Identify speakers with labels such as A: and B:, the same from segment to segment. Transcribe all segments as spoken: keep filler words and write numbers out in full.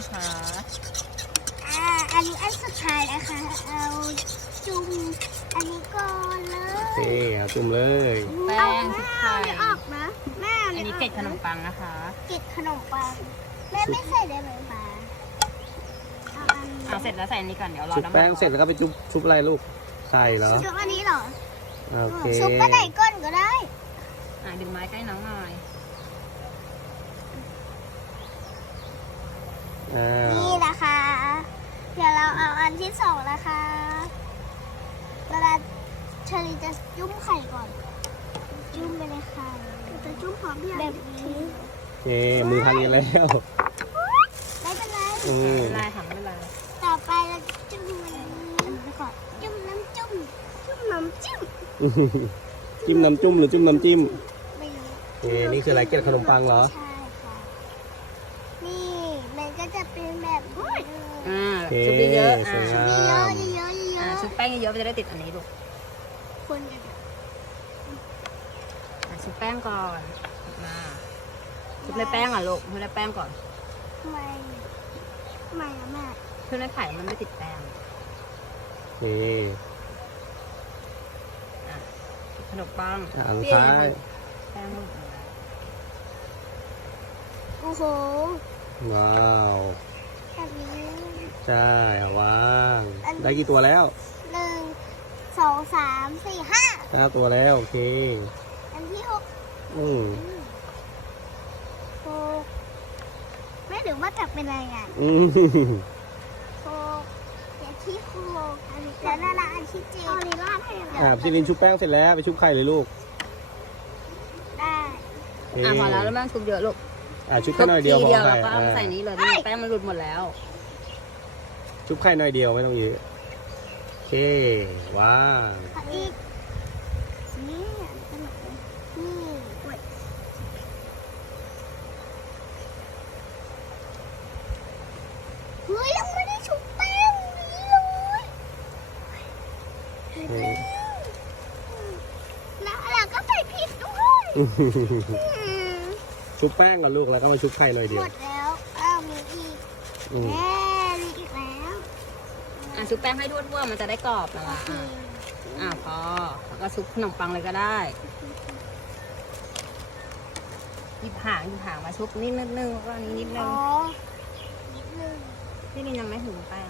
A: นะคะ
B: อ่าอันนี้อันสุดท้ายนะคะเอาจุ่มอันนี้ก่อนเล
C: โอย เคเอาจุ่มเลย
A: แป้งชุบไข่
B: เอาออกนะแม่
A: อันนี้เกล็ดขนมปังนะคะ
B: เกล็ดขนมปังแม่ไม่ใส่ได้ไหมคะเอาอันนี้
A: เอาเสร็จแล้วใส่อันนี้ก่อนเดี๋ยวรอ
C: ชุบ
A: น้ำมัน
C: แป้งเสร็จแล้วก็ไปจุ่มชุบอะไรลูกใส่เหรอ
B: ชุบอันนี้เหรอ
C: โอเค
B: ชุบไปไหนก้นก็ได้
A: อ่ะดึงไม้ใกล้น้องหน่อย
C: อ้าว
B: นี่นะคะ เดี๋ยวเราเอาอันที่สองนะคะเวลาเชอรี่จะจุ่มไข่ก่อน จุ่มไปเลยค่ะจะจุ่มพร้อมพี่แบบนี้
C: เอ้มือพันกันแล้ว
B: ไม่เป็นไร
C: อืม
A: ไม่เป็นไรค่ะไม่เป็นไร
B: ต่อไปเราจะจุ่มมันนี้ก่อนจุ่มน้ำจุ่มจุ่มน้ำจิ้ม
C: จิ้มน้ำจุ่มหรือจิ้มน้ำจิ้ม
B: ไม่รู้
C: เอ้นี่คืออะไรเกล็ดขนมปังเหรอ
B: ใช่ค่ะ นี่มันก็จะเป็นแบบนี้
A: อ่า
C: โอเค
A: ชุบเยอะๆ
C: สวย
A: อ่ะ
C: งาม
B: มีเยอะเยอะเย
A: อ่ะ
B: อะ
A: ชุบแป้งเยอะๆมันจะได้ติดอันนี้ลูก
B: คนกัน
A: อ่ะชุบแป้งก่อนมาชุบในแป้งอ่ะลูกชุบในแป้งก่อน
B: ทำไมทำไมอะแม่
A: ชุบในไข่มันไม่ติดแป้ง
C: โอเค
A: อ่ะขนมปัง
C: อ่ะอันสุดท้าย
A: แป้งลูก
B: โอ้โห
C: ว้าว
B: แบบนี้
C: ใช่เอาวางได้กี่ตัวแล้ว
B: หนึ่งสองสามสี่ห้า
C: ห้าตัวแล้วโอเค
B: อันที่หก
C: อืม
B: หกไม่หรือว่าจะเป็นอะไรอ่ะ
C: อืม
B: หกเดี๋ยวที่หกอันนี้แล้วน่ารักอันที่เจ็ดอันนี้ราดให้
C: อ่าพี่ลินชุบแป้งเสร็จแล้วไปชุบไข่เลยลูก
B: ได้
C: โอเค
A: อ่ะพอแล้วแล้วแม่ชุบเยอะลูก
C: อ่าชุบแค่หน่อยเดียว
A: ที
C: พอ
A: เดียว
C: ไข่
A: เราก็เอามา
C: อ่า
A: ใส่นี้เลยนี่แป้งมันหลุดหมดแล้ว
C: ชุบไข่หน่อยเดียวไม่ต้องเยอะโอเคว้าว
B: ขออีกนี่อันนี้เป็นแบบนี้นี่โอ้ยเฮ้ยยังไม่ได้ชุบแป้งนี้เลยเห็นแล้วแล้วเราก็ใส่ผิดด้วยอืม
C: ชุบแป้งก่อนลูกแล้วก็มาชุบไข่หน่อย
B: ห
C: เดีย
B: ม
C: ว
B: ดแล้ว อ้าวมีอีก
C: อืม
B: แม่มีอีกแล้ว
A: อ่ะชุบแป้งให้ทั่วๆมันจะได้กรอบนะ
B: โอ
A: ล่ะ
B: เค
A: อ่ะอ่ะพอแล้วก็ชุบขนมปังเลยก็ได้หยิบหางหยิบหางมาชุบนิดนิดนึงแล้วก็อันนี้นิดนึ
B: อ๋
A: ง
B: อนิดนึง
A: พี่นี่ยังไม่ถึงแป้ง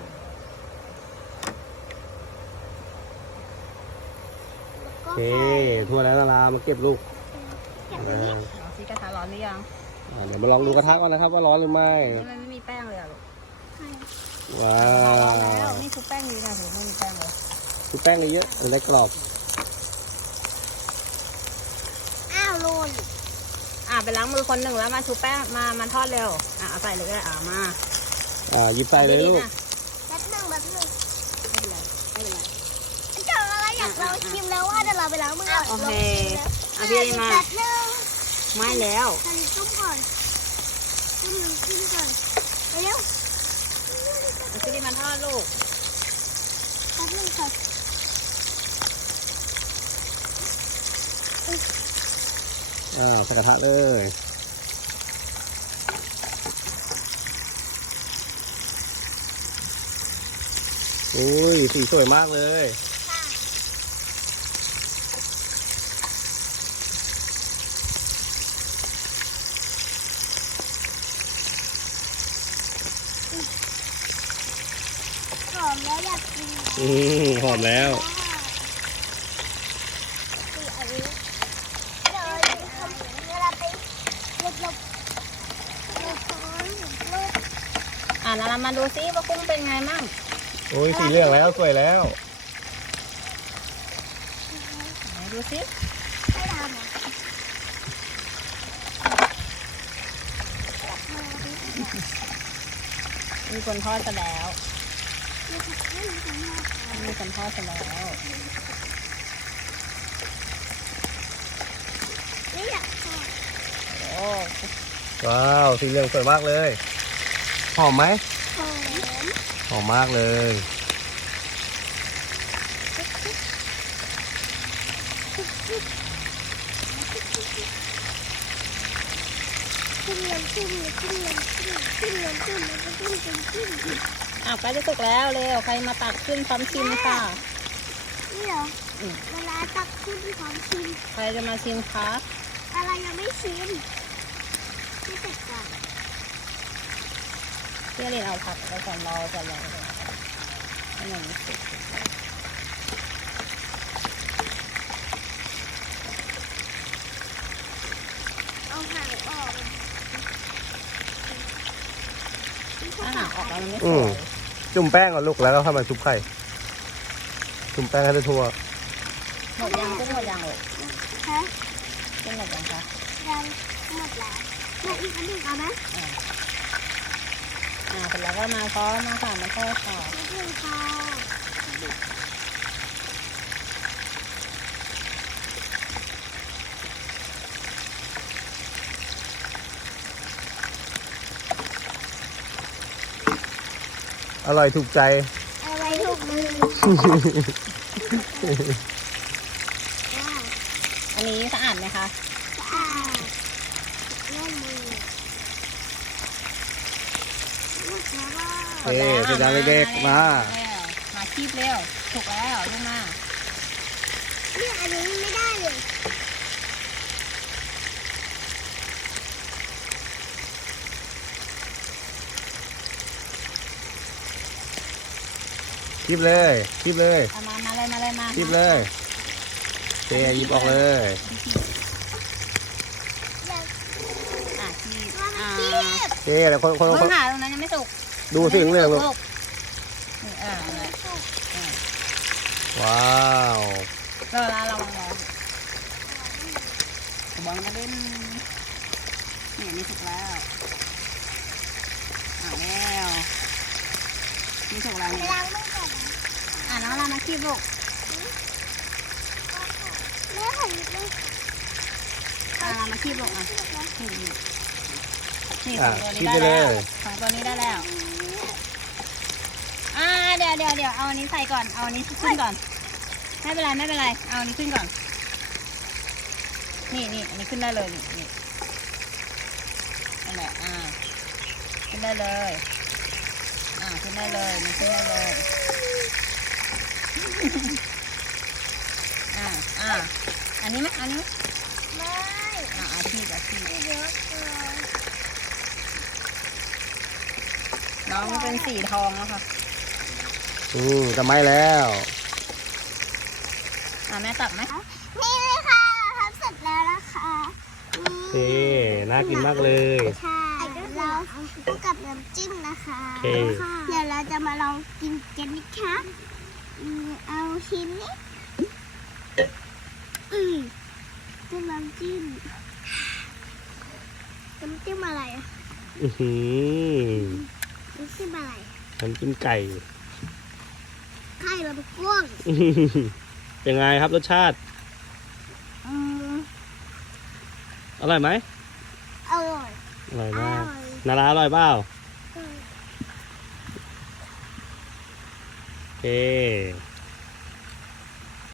B: ก็
C: โอเค
B: ใส่
C: ทั่วแล้วนารามาเก็บลูก
B: เก็บไว้นี่
C: อ่า
A: เอาซิกระทะร้อนหรือยัง
C: อ่าเดี๋ยวมาลองดูกระทะก่อนนะครับว่าร้อนหรือไม่
A: ไม่ไม่มีแป้งเลยอ่ะลูก
C: ว้าก
A: ระทะร้อนแล้ว
C: ว
A: นี่ชุบแป้งอยู่นะผมไม่มีแป้งเลย
C: ชุบแป้งเยอะๆจะได้กรอบ
B: อ้าวโลน
A: อ่ะไปล้างมือคนหนึ่งแล้วมาชุบแป้งมามาทอดเร็วอ่ะเอาใส่เลยก็ได้อ่ะมา
C: อ่าหยิบใส่เลยลูก
A: นะ
B: แป๊บนึงแป๊บนึง
A: ไม่เป็นไรไม่เป็นไร
B: เจออะไรอยากเราชิมแล้วว่าเดี๋ยวเราไปล้างมือก่อน
A: โอเค
B: ล
A: อ่ะ
B: ง
A: พี่
B: ชิม
A: มา
B: แล้วแป๊บนึง
A: ไม่แล้ว
B: ทำจุ่มก่อนจุ่มน้ำจิ้มก่อนเร็ว
A: เอาซิกมาทอดลูก
B: แป๊บนึงค่ะ
C: อ่าใส่กระทะเลย อุ้ยสีสวยมากเลย
B: หอมแล้วอยากกิน
C: อืมหอมแล้ว
B: สีอันนี้เดี๋ยวทำเวลาไปหลบหลบหลบซ้อนหลบ
A: อ่ะแล้วเรามาดูซิว่ากุ้งเป็นไงมั่ง
C: โอ้ยสีเหลืองแล้วสวยแล้ว
A: ไหนดูซิ
B: ไม่ทำเหรอ
A: มีคนทอดซะแล้ว
B: ไม่ทำไม่ทำไม่ทำ
A: มีคนทอดซะแล้ว
B: ไม่อยากทอด
A: โอ้
C: ว้าวสีเหลืองสวยมากเลย หอมไหม
B: หอม
C: หอมมากเลย
B: ขึ้นเงินขึ้นเงินขึ้นเงินขึ้นเงินจิ้มจะจิ้มจะจิ้ม
A: อ่ะใกล้จะสุกแล้วเร็วใครมาตักขึ้นพร้อมชิมค่ะ
B: นี่เหรอ
A: อืม
B: เวลาตักขึ้นพร้อมชิม
A: ใครจะมาชิมคะ
B: อะไรยังไม่ชิมที่เสร็จก่อน
A: พี่ลินเอาผักไปก่อนรอก่อนรอก่อนให้มันสุก
B: เอาหางออก
A: ถ้าหางออกแล้วมันไม่ส
C: อื
A: ว
C: ม
A: ย
C: จุ่มแป้งก่อนลูกแล้วก็เข้ามาชุบไข่ จุ่มแป้งให้ทั่ว
A: หมดยังกุ้งหมดยังลูก
B: ฮะ
A: กุ้งหมดยังคะ
B: ยังหมดแล้วมาอีกอันหนึ่งเอาไหม
A: อ่าอ่าเสร็จแล้วก็มาพร้อมมาค่ะมาทอดค่ะ
B: ไม่ถึงค่ะ
C: อร่อยถูกใจ
B: เอาไว้ถูกมือว้าว
A: อันนี้สะอาดไหมคะ
B: สะอาดเล่นมือลูกแล้วว่า
C: เอ๊ะเสร็จแล้วเด็กๆมา
A: แล้วมาคีบเร็วถูกแล้วลูกมา
B: เนี่ยอันนี้ไม่ได้เลย
C: คีบเลยคีบเลย
A: เอามามาเลยมาเลยมา
C: คีบเลยเจ๊หยิบออกเลย
B: อยาก
A: อ่ะคีบ
B: ว่า
A: อ่า
B: มันคีบ
C: เจ๊เดี๋ยวคนคน
A: เพิ่
C: คน
A: งหาตรงนั้นยังไม่สุก
C: ดูสิเหลืองๆลูก
A: นี่อ่านั่นแหละอ่า
C: ว้าว
A: รอละระวังรอระวังกระเด็นนี่อันนี้สุกแล้วอ่าแล้วนี่สุกแล้ว
B: ไป
A: นี่
B: ล้างมือก่อนนะ
A: อ่าน้องเรามาคีบลูก
B: แม่ขอหยิบเลย
A: อ่าเรามาคีบลูกอ่ะนี่นี่นี่ส
C: อ่ะ
A: องตัว
C: คี
A: นี้
C: บ
A: ได้
C: ไปเล
A: แล้ว
C: ย
A: สองตัวนี้ได้แล้ว อ่าเดี๋ยวเดี๋ยวเดี๋ยวเอาอันนี้ใส่ก่อนเอาอันนี้ขึ้นก่อนไม่เป็นไรไม่เป็นไรเอาอันนี้ขึ้นก่อนนี่นี่อันนี้ขึ้นได้เลยนี่นี่นั่นแหละอ่าขึ้นได้เลยอ่าขึ้นได้เลยมันขึ้นได้เลยอ่าอ่าอันนี้ไหมอันนี้ไหม
B: ไม่
A: อ่าอาชีพอาชีพ
B: เดี๋ยวก่อน
A: น้องเป็นสีทองแล้วค่ะ
C: อืมจะไหม้แล้ว
A: อ่าแม่ตักไหม
B: นี่เลยค่ะทำเสร็จแล้วนะคะ
C: เจ๊น่ากินมากเลย
B: ใช่เราคู่กับน้ำจิ้มนะคะ
C: โอเค
B: เดี๋ยวเราจะมาลองกินกันนะคะอืมเอาชิ้นนี้อืมจิ้มน้ำจิ้มน้ำจิ้มอะไรอะ
C: อือหือ
B: น้ำจิ้มอะไร
C: น้ำจิ้มไก่
B: ไข่ลำกล้วย
C: อื้อหือยังไงครับรสชาติ
B: อืม
C: อร่อยไหม
B: อร่อย
C: อร่อย
B: อ
C: มาก
B: ร่อย
C: นาราอร่อยเปล่า
B: อืม
C: โอเค